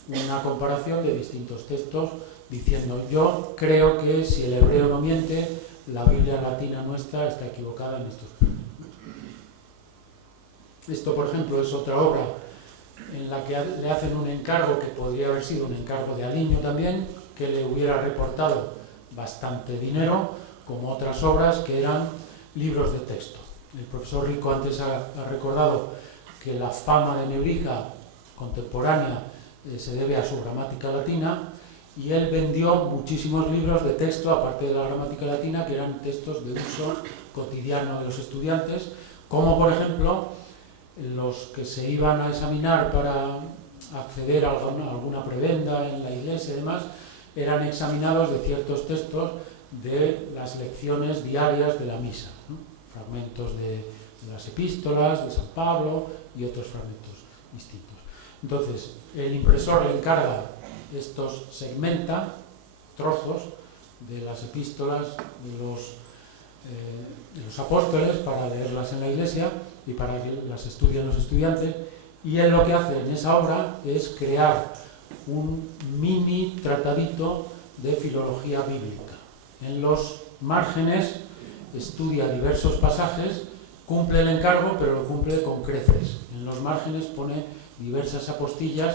una comparación de distintos textos diciendo: yo creo que si el hebreo no miente, la Biblia latina nuestra está equivocada en estos puntos. Esto, por ejemplo, es otra obra en la que le hacen un encargo que podría haber sido un encargo de aliño también, que le hubiera reportado bastante dinero, como otras obras que eran libros de texto. El profesor Rico antes ha recordado que la fama de Nebrija contemporánea se debe a su gramática latina, y él vendió muchísimos libros de texto, aparte de la gramática latina, que eran textos de uso cotidiano de los estudiantes, como por ejemplo los que se iban a examinar para acceder a alguna prebenda en la iglesia y demás, eran examinados de ciertos textos de las lecciones diarias de la misa, ¿no? Fragmentos de las epístolas, de San Pablo y otros fragmentos distintos. Entonces, el impresor le encarga estos, segmenta trozos de las epístolas de los apóstoles para leerlas en la iglesia y para que las estudien los estudiantes, y él lo que hace en esa obra es crear un mini tratadito de filología bíblica. En los márgenes estudia diversos pasajes, cumple el encargo, pero lo cumple con creces. En los márgenes pone diversas apostillas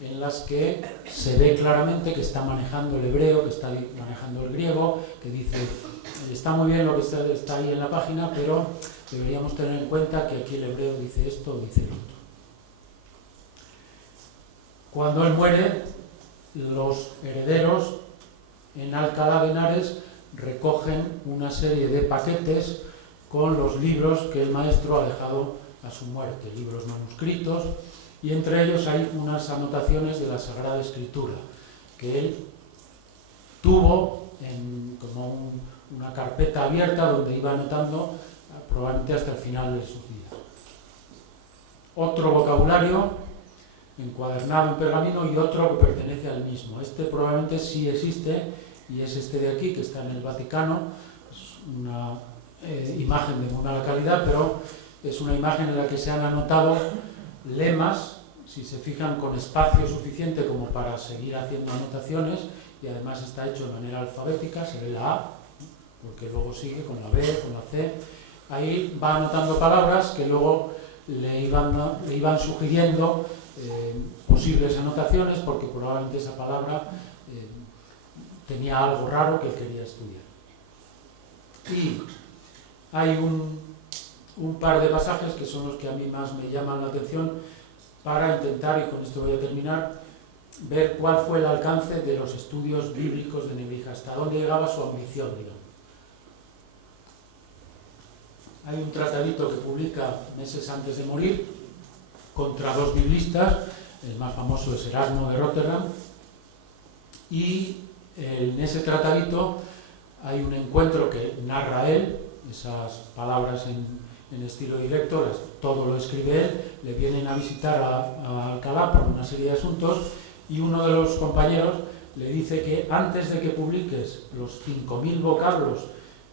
en las que se ve claramente que está manejando el hebreo, que está manejando el griego, que dice: está muy bien lo que está ahí en la página, pero deberíamos tener en cuenta que aquí el hebreo dice esto o dice lo otro. Cuando él muere, los herederos en Alcalá de Henares recogen una serie de paquetes con los libros que el maestro ha dejado a su muerte, libros manuscritos, y entre ellos hay unas anotaciones de la Sagrada Escritura que él tuvo como una carpeta abierta donde iba anotando probablemente hasta el final de sus días. Otro vocabulario encuadernado en pergamino y otro que pertenece al mismo. Este probablemente sí existe y es este de aquí, que está en el Vaticano. Es una imagen de muy mala calidad, pero es una imagen en la que se han anotado lemas, si se fijan, con espacio suficiente como para seguir haciendo anotaciones, y además está hecho de manera alfabética. Se ve la A, porque luego sigue con la B, con la C. Ahí va anotando palabras que luego le iban sugiriendo posibles anotaciones, porque probablemente esa palabra tenía algo raro que él quería estudiar. Y hay un par de pasajes que son los que a mí más me llaman la atención para intentar, y con esto voy a terminar, ver cuál fue el alcance de los estudios bíblicos de Nebrija, hasta dónde llegaba su ambición, digamos. hay un tratadito que publica meses antes de morir contra dos biblistas, el más famoso es Erasmo de Rotterdam, y en ese tratadito hay un encuentro que narra él, esas palabras en estilo directo, todo lo escribe él, le vienen a visitar a Alcalá por una serie de asuntos y uno de los compañeros le dice que antes de que publiques los 5.000 vocablos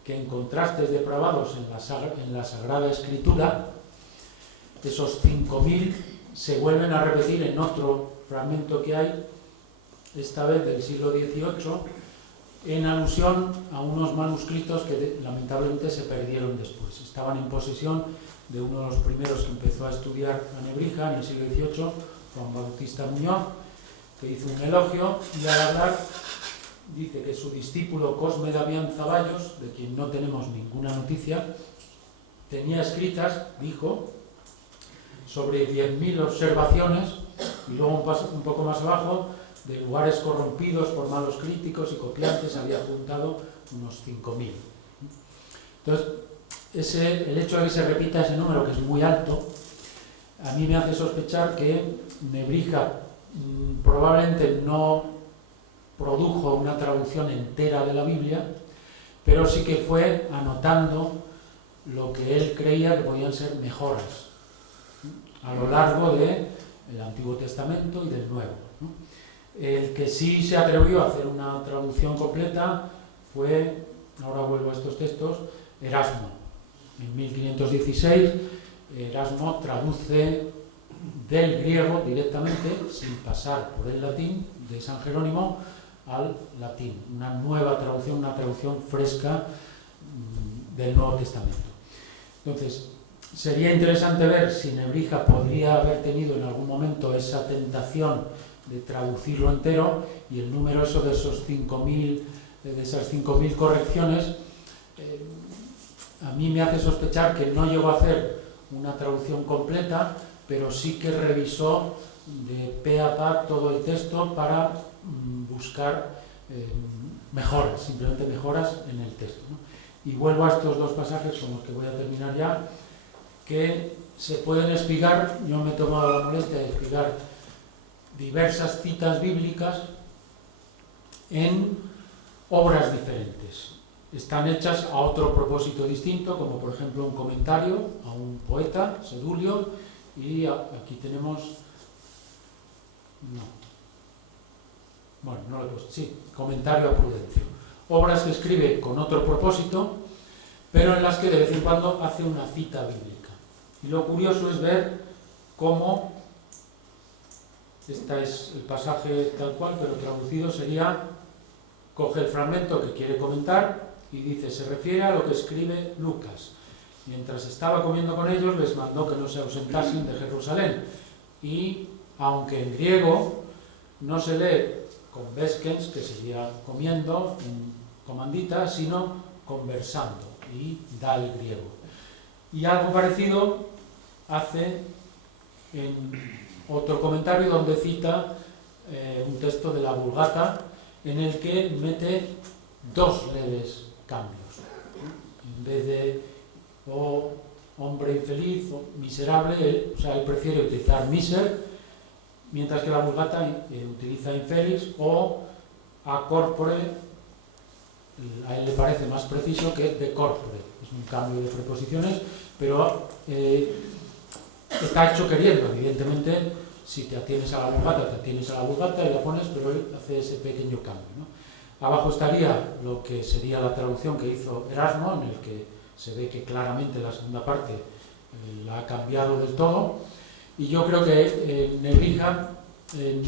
que encontraste depravados en la Sagrada Escritura, esos 5.000 se vuelven a repetir en otro fragmento que hay, esta vez del siglo XVIII, en alusión a unos manuscritos que lamentablemente se perdieron después. Estaban en posesión de uno de los primeros que empezó a estudiar a Nebrija en el siglo XVIII, Juan Bautista Muñoz, que hizo un elogio y al hablar dice que su discípulo Cosme Damián Zaballos, de quien no tenemos ninguna noticia, tenía escritas, dijo, sobre 10.000 observaciones y luego un poco más abajo, de lugares corrompidos por malos críticos y copiantes, había juntado unos 5.000. Entonces, el hecho de que se repita ese número, que es muy alto, a mí me hace sospechar que Nebrija probablemente no produjo una traducción entera de la Biblia, pero sí que fue anotando lo que él creía que podían ser mejoras a lo largo del Antiguo Testamento y del Nuevo, ¿no? El que sí se atrevió a hacer una traducción completa fue, ahora vuelvo a estos textos, Erasmo. En 1516 Erasmo traduce del griego directamente, sin pasar por el latín, de San Jerónimo al latín. Una nueva traducción, una traducción fresca del Nuevo Testamento. Entonces, sería interesante ver si Nebrija podría haber tenido en algún momento esa tentación de traducirlo entero, y el número eso de esos 5.000, de esas 5.000 correcciones, a mí me hace sospechar que no llegó a hacer una traducción completa, pero sí que revisó de pe a pa todo el texto para buscar mejoras, simplemente mejoras en el texto, ¿no? Y vuelvo a estos dos pasajes con los que voy a terminar ya, que se pueden explicar. Yo me he tomado la molestia de explicar diversas citas bíblicas en obras diferentes. Están hechas a otro propósito distinto, como por ejemplo un comentario a un poeta, Sedulio, y aquí tenemos... no lo he puesto, sí, comentario a Prudencio. Obras que escribe con otro propósito, pero en las que de vez en cuando hace una cita bíblica. Y lo curioso es ver cómo... Este es el pasaje tal cual, pero traducido sería, coge el fragmento que quiere comentar y dice, se refiere a lo que escribe Lucas. Mientras estaba comiendo con ellos, les mandó que no se ausentasen de Jerusalén. Y, aunque en griego no se lee con veskens, que sería comiendo, en comandita, sino conversando, y da el griego. Y algo parecido hace en otro comentario donde cita un texto de la Vulgata en el que mete dos leves cambios. En vez de hombre infeliz o miserable, él prefiere utilizar miser, mientras que la Vulgata utiliza infelis, o a corpore, a él le parece más preciso que de corpore. Es un cambio de preposiciones, pero está hecho queriendo. Evidentemente, si te atienes a la Vulgata y la pones, pero él hace ese pequeño cambio, ¿no? Abajo estaría lo que sería la traducción que hizo Erasmo, en el que se ve que claramente la segunda parte la ha cambiado del todo, y yo creo que Nebrija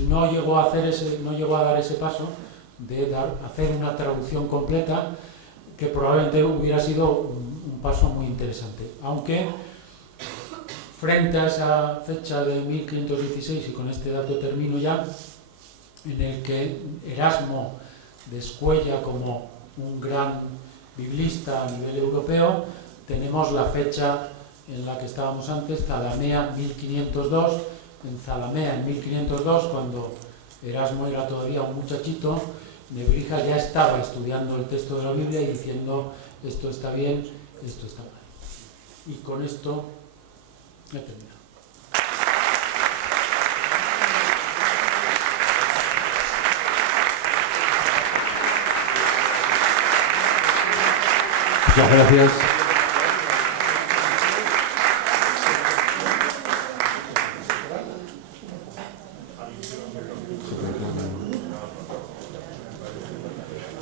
no llegó a dar ese paso de hacer una traducción completa, que probablemente hubiera sido un paso muy interesante, aunque frente a esa fecha de 1516, y con este dato termino ya, en el que Erasmo descuella como un gran biblista a nivel europeo, tenemos la fecha en la que estábamos antes, Zalamea 1502. En Zalamea, en 1502, cuando Erasmo era todavía un muchachito, Nebrija ya estaba estudiando el texto de la Biblia y diciendo, esto está bien, esto está mal. Y con esto he terminado. Muchas gracias.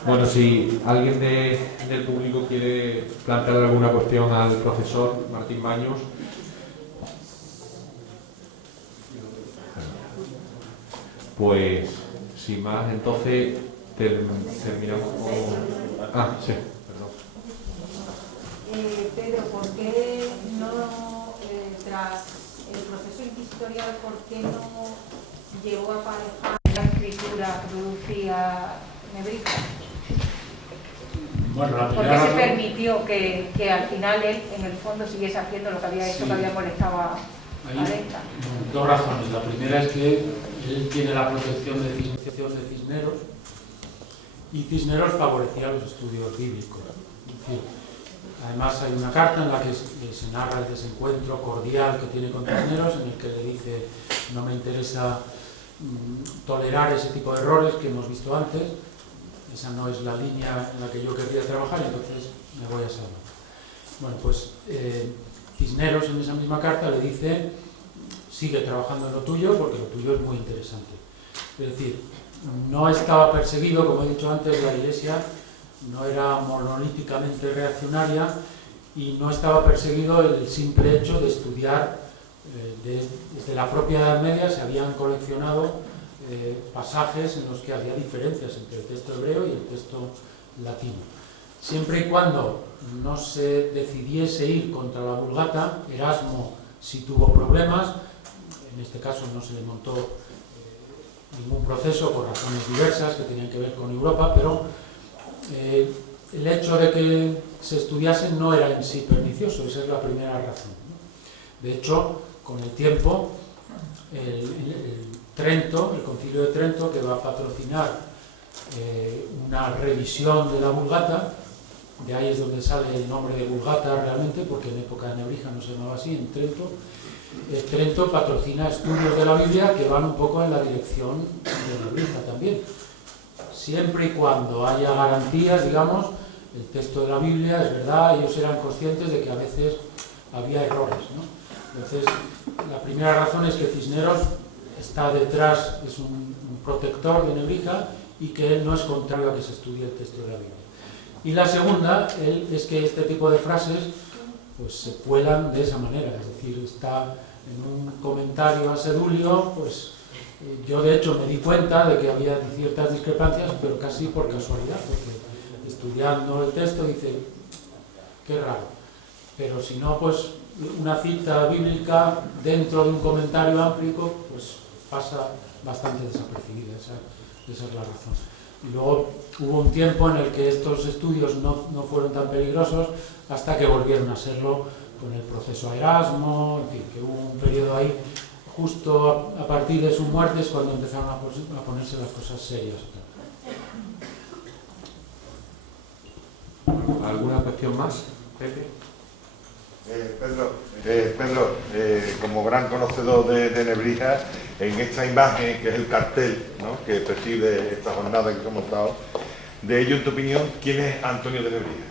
Bueno, si alguien del público quiere plantear alguna cuestión al profesor Martín Baños. Pues, sin más, entonces terminamos con... Ah, sí, perdón. Pedro, ¿por qué no, tras el proceso inquisitorial, por qué no llegó a aparejar la escritura que producía Nebrija? Bueno, la ¿Por primera qué se razón- permitió que al final él, en el fondo, siguiese haciendo lo que había hecho, Sí. que había molestado a Hay Arenta? dos razones. La primera es que él tiene la protección de Cisneros, y Cisneros favorecía los estudios bíblicos. Es decir, además hay una carta en la que se narra el desencuentro cordial que tiene con Cisneros, en el que le dice: no me interesa tolerar ese tipo de errores que hemos visto antes, esa no es la línea en la que yo querría trabajar, entonces me voy a salvar. Bueno, pues Cisneros en esa misma carta le dice: sigue trabajando en lo tuyo porque lo tuyo es muy interesante. Es decir, no estaba perseguido, como he dicho antes, la Iglesia no era monolíticamente reaccionaria y no estaba perseguido el simple hecho de estudiar. Desde la propia Edad Media se habían coleccionado pasajes en los que había diferencias entre el texto hebreo y el texto latino. Siempre y cuando no se decidiese ir contra la Vulgata, Erasmo sí tuvo problemas, en este caso no se le montó ningún proceso por razones diversas que tenían que ver con Europa, pero el hecho de que se estudiasen no era en sí pernicioso, esa es la primera razón, ¿no? De hecho, con el tiempo, Trento, el Concilio de Trento, que va a patrocinar una revisión de la Vulgata, de ahí es donde sale el nombre de Vulgata realmente, porque en época de Nebrija no se llamaba así, en Trento. Trento patrocina estudios de la Biblia que van un poco en la dirección de Nebrija también. Siempre y cuando haya garantías, digamos, el texto de la Biblia, es verdad, ellos eran conscientes de que a veces había errores, ¿no? Entonces, la primera razón es que Cisneros está detrás, es un protector de Nebrija y que él no es contrario a que se estudie el texto de la Biblia. Y la segunda es que este tipo de frases pues, se cuelan de esa manera, es decir, está en un comentario a Sedulio, pues yo de hecho me di cuenta de que había ciertas discrepancias, pero casi por casualidad, porque estudiando el texto dice, qué raro, pero si no, pues una cita bíblica dentro de un comentario amplio, pues pasa bastante desapercibida, esa es la razón. Y luego hubo un tiempo en el que estos estudios no fueron tan peligrosos hasta que volvieron a serlo con el proceso a Erasmo, en fin, que hubo un periodo ahí, justo a partir de su muerte es cuando empezaron a ponerse las cosas serias. ¿Alguna cuestión más, Pepe? Pedro, como gran conocedor de Nebrija, en esta imagen que es el cartel, ¿no?, que preside esta jornada que hemos dado, de ello, en tu opinión, ¿quién es Antonio de Nebrija?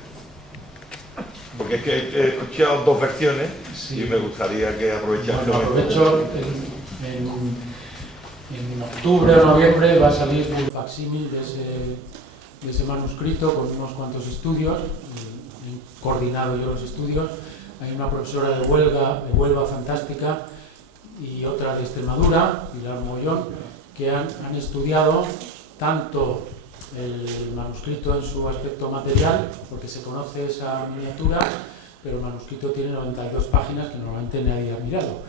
Porque es que he escuchado dos versiones, sí, y me gustaría que aprovechase. Bueno, aprovecho, en octubre o noviembre va a salir un facsímil de ese manuscrito con unos cuantos estudios, he coordinado yo los estudios. Hay una profesora de Huelva fantástica y otra de Extremadura, Pilar Mogollón, que han estudiado tanto el manuscrito en su aspecto material, porque se conoce esa miniatura, pero el manuscrito tiene 92 páginas que normalmente nadie ha mirado,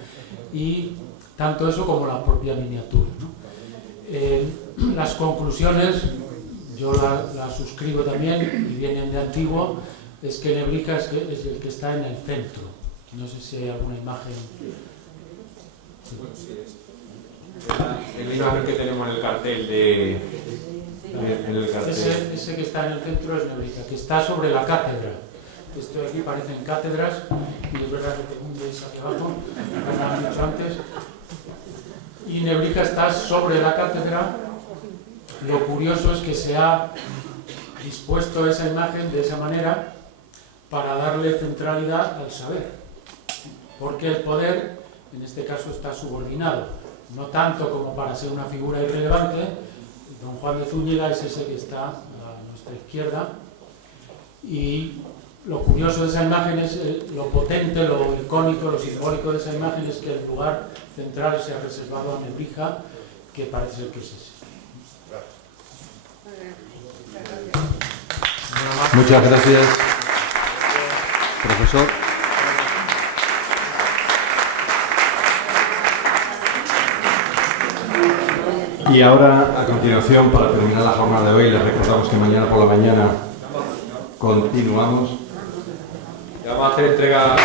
y tanto eso como la propia miniatura, ¿no? Las conclusiones, yo las suscribo también, y vienen de antiguo, es que Nebrija es el que está en el centro. No sé si hay alguna imagen. Bueno, sí, es la imagen que tenemos en el cartel Ese que está en el centro es Nebrija, que está sobre la cátedra. Esto de aquí parecen cátedras y es verdad que te hundes hacia abajo, como han dicho antes. Y Nebrija está sobre la cátedra. Lo curioso es que se ha dispuesto esa imagen de esa manera para darle centralidad al saber, porque el poder en este caso está subordinado, no tanto como para ser una figura irrelevante. Don Juan de Zúñiga es ese que está a nuestra izquierda, y lo curioso de esa imagen es lo potente, lo icónico, lo simbólico de esa imagen es que el lugar central se ha reservado a Nebrija, que parece ser que es ese. Muchas gracias, profesor. Y ahora, a continuación, para terminar la jornada de hoy, les recordamos que mañana por la mañana continuamos. Vamos a hacer entrega.